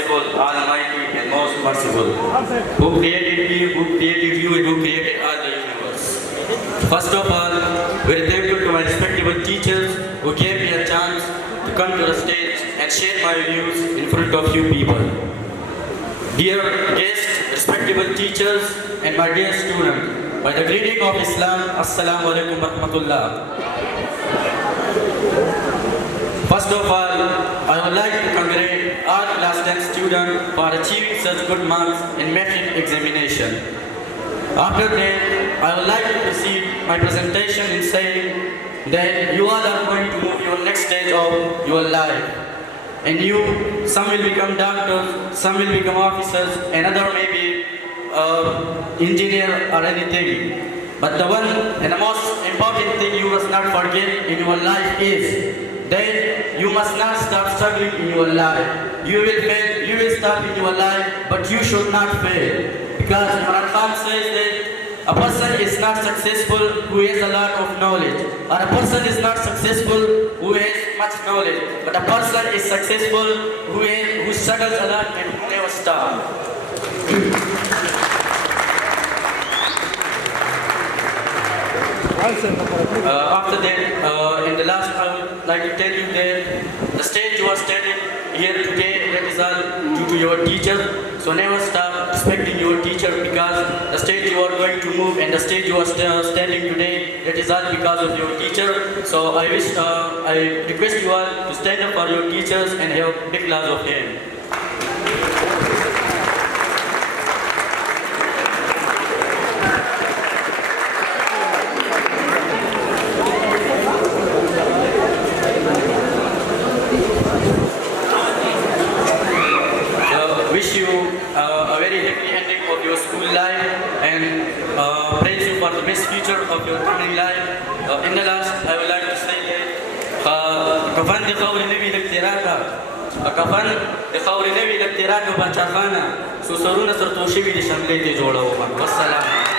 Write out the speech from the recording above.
merciful, almighty, and most merciful, who created me, who created you, and who created all the universe. First of all, very thankful to my respectable teachers who gave me a chance to come to the stage and share my views in front of you people. Dear guests, respectable teachers, and my dear student, by the greeting of Islam, Assalamu alaikum wa rahmatullah. First of all, I would like to congratulate all class 10 students for achieving such good marks in metric examination. After that, I would like to proceed my presentation in saying that you all are going to move your next stage of your life. And you, some will become doctors, some will become officers, another may be engineer or anything. But the one and the most important thing you must not forget in your life is that you must not stop struggling in your life. You will fail, you will stop in your life, but you should not fail. Because Imran Khan says that a person is not successful who has a lot of knowledge, or a person is not successful who has much knowledge, but a person is successful who struggles a lot and who never stops. After that, in the last, I would like to tell you that the stage you are standing here today, that is all due to your teacher. So never stop respecting your teacher, because the stage you are going to move and the stage you are standing today, that is all because of your teacher. So I request you all to stand up for your teachers and have a big class of him. Wish you a very happy ending of your school life and praise you for the best future of your coming life. In the last, I would like to say that kafan di khawri nabi laktiraka, kafan di khawri nabi laktiraka bacha khana, so saruna sartoshi bi di shamle di joda ho. Wassalam.